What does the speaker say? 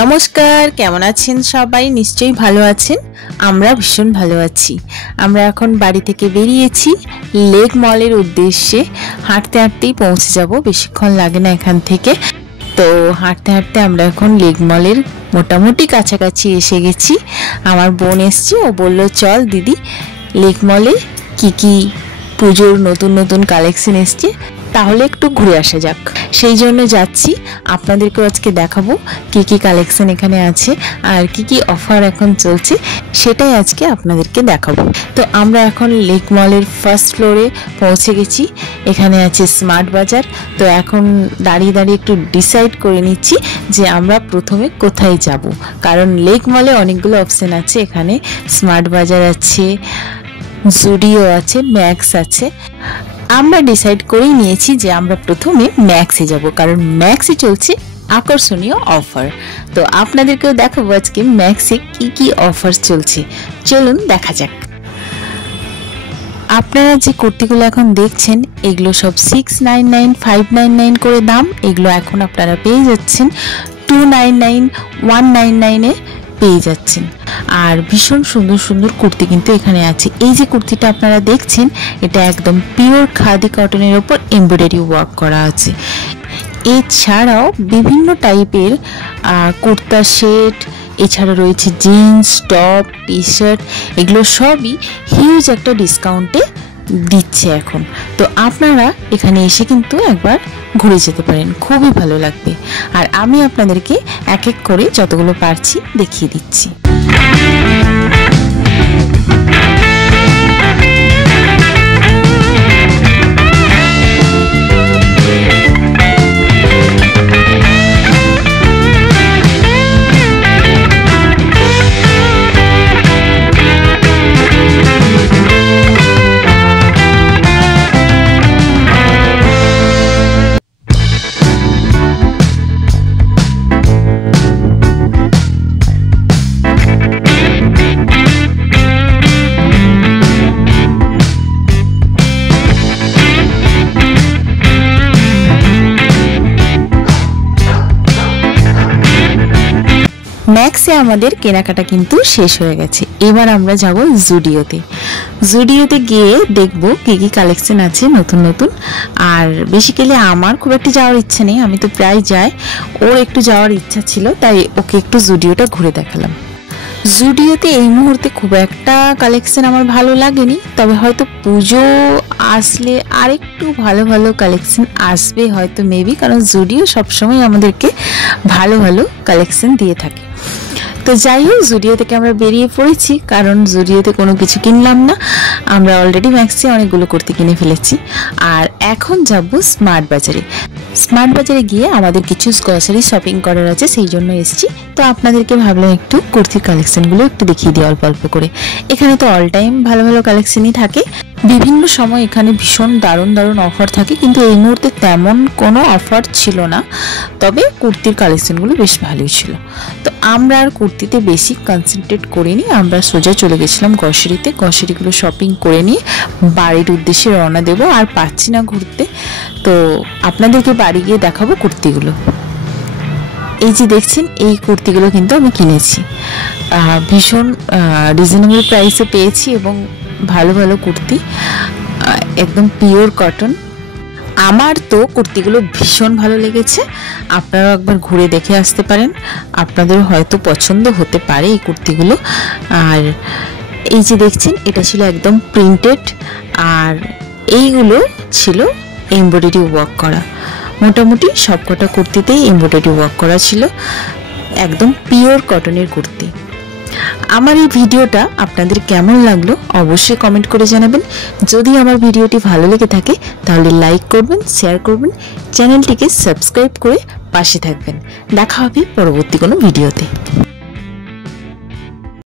নমস্কার, কেমন আছেন সবাই? নিশ্চয়ই ভালো আছেন। আমরা ভীষণ ভালো আছি। আমরা এখন বাড়ি থেকে বেরিয়েছি লেক মলের উদ্দেশ্যে। হাঁটতে হাঁটতেই পৌঁছে যাব, বেশিক্ষণ লাগে না এখান থেকে। তো হাঁটতে হাঁটতে আমরা এখন লেক মলের মোটামুটি কাছাকাছি এসে গেছি। আমার বোন এসছে, ও বলল চল দিদি, লেক মলে কি কি পুজোর নতুন নতুন কালেকশন এসছে, তাহলে একটু ঘুরে আসা যাক। সেই জন্য যাচ্ছি। আপনাদেরকেও আজকে দেখাবো কি কি কালেকশন এখানে আছে আর কি কি অফার এখন চলছে, সেটাই আজকে আপনাদেরকে দেখাবো। তো আমরা এখন লেক মলের ফার্স্ট ফ্লোরে পৌঁছে গেছি। এখানে আছে স্মার্ট বাজার। তো এখন দাঁড়িয়ে দাঁড়িয়ে একটু ডিসাইড করে নিচ্ছি যে আমরা প্রথমে কোথায় যাব, কারণ লেক মলে অনেকগুলো অপশন আছে। এখানে স্মার্ট বাজার আছে, জুডিও আছে, ম্যাক্স আছে। আমরা ডিসাইড করেই নিয়েছি যে আমরা প্রথমে ম্যাক্সে যাব, কারণ ম্যাক্সে চলছে আকর্ষণীয় অফার। তো আপনাদেরকেও দেখাবো আজকে ম্যাক্সে কি কি অফার চলছে। চলুন দেখা যাক। আপনারা যে কুর্তিগুলো এখন দেখছেন, এগুলো সব 699, 599 করে দাম। এগুলো এখন আপনারা পেয়ে যাচ্ছেন 299, 199-এ পেয়ে যাচ্ছেন। আর ভীষণ সুন্দর সুন্দর কুর্তি কিন্তু এখানে আছে। এই যে কুর্তিটা আপনারা দেখছেন, এটা একদম পিওর খাদি কটনের ওপর এমব্রয়ডারি ওয়ার্ক করা আছে। এছাড়াও বিভিন্ন টাইপের কুর্তা সেট, এছাড়া রয়েছে জিন্স, টপ, টি শার্ট, এগুলো সবই হিউজ একটা ডিসকাউন্টে দিচ্ছে এখন। তো আপনারা এখানে এসে কিন্তু একবার ঘুরে যেতে পারেন, খুবই ভালো লাগবে। আর আমি আপনাদেরকে এক এক করে যতগুলো পারছি দেখিয়ে দিচ্ছি। ম্যাক্সে আমাদের কেনাকাটা কিন্তু শেষ হয়ে গেছে। এবার আমরা যাব জুডিওতে। জুডিওতে গিয়ে দেখব কি কি কালেকশন আছে নতুন নতুন। আর বেসিক্যালি আমার খুব একটা যাওয়ার ইচ্ছা নেই, আমি তো প্রায় যাই। ওর একটু যাওয়ার ইচ্ছা ছিল, তাই ওকে একটু জুডিওটা ঘুরে দেখালাম। জুডিওতে এই মুহূর্তে খুব একটা কালেকশন আমার ভালো লাগেনি, তবে হয়তো পুজো আসলে আরেকটু ভালো ভালো কালেকশন আসবে হয়তো, মেবি, কারণ জুডিও সবসময় আমাদেরকে ভালো ভালো কালেকশন দিয়ে থাকে। তো যাই হোক, জুডিও থেকে আমরা বেরিয়ে পড়েছি, কারণ জুডিওতে কোনো কিছু কিনলাম না। আমরা অলরেডি ম্যাক্সে অনেকগুলো কুর্তি কিনে ফেলেছি। আর এখন যাব স্মার্ট বাজারে। স্মার্ট বাজারে গিয়ে আমাদের কিছু গ্রসারি শপিং করার আছে, সেই জন্য এসেছি। তো আপনাদেরকে ভাবলাম একটু কুর্তির কালেকশনগুলো একটু দেখিয়ে দিই অল্প অল্প করে। এখানে তো অল টাইম ভালো ভালো কালেকশনই থাকে। বিভিন্ন সময় এখানে ভীষণ দারুণ দারুণ অফার থাকে, কিন্তু এই মুহূর্তে তেমন কোনো অফার ছিল না। তবে কুর্তির কালেকশনগুলো বেশ ভালোই ছিল। তো আমরা আর কুর্তিতে বেশি কনসেন্ট্রেট করিনি, আমরা সোজা চলে গেছিলাম গ্রসারিতে। গ্রসারিগুলো শপিং করে নিয়ে বাড়ির উদ্দেশ্যে রওনা দেবো। আর পাচ্ছি না ঘুরতে, তো আপনাদেরকে বাড়ি গিয়ে দেখাবো কুর্তিগুলো। এই যে দেখছেন, এই কুর্তিগুলো কিন্তু আমি কিনেছি। ভীষণ রিজনেবল প্রাইসে পেয়েছি এবং ভালো ভালো কুর্তি, একদম পিওর কটন। আমার তো কুর্তিগুলো ভীষণ ভালো লেগেছে। আপনারাও একবার ঘুরে দেখে আসতে পারেন, আপনাদের হয়তো পছন্দ হতে পারে এই কুর্তিগুলো। আর এই যে দেখছেন, এটা ছিল একদম প্রিন্টেড, আর এইগুলো ছিল এমব্রয়ডারি ওয়ার্ক করা। মোটামুটি সবকটা কুর্তিতেই এমব্রয়ডারি ওয়ার্ক করা ছিল, একদম পিওর কটনের কুর্তি। আমার এই ভিডিওটা আপনাদের কেমন লাগলো অবশ্যই কমেন্ট করে জানাবেন। যদি আমার ভিডিওটি ভালো লেগে থাকে তাহলে লাইক করবেন, শেয়ার করবেন, চ্যানেলটিকে সাবস্ক্রাইব করে পাশে থাকবেন। দেখা হবে পরবর্তী কোনো ভিডিওতে।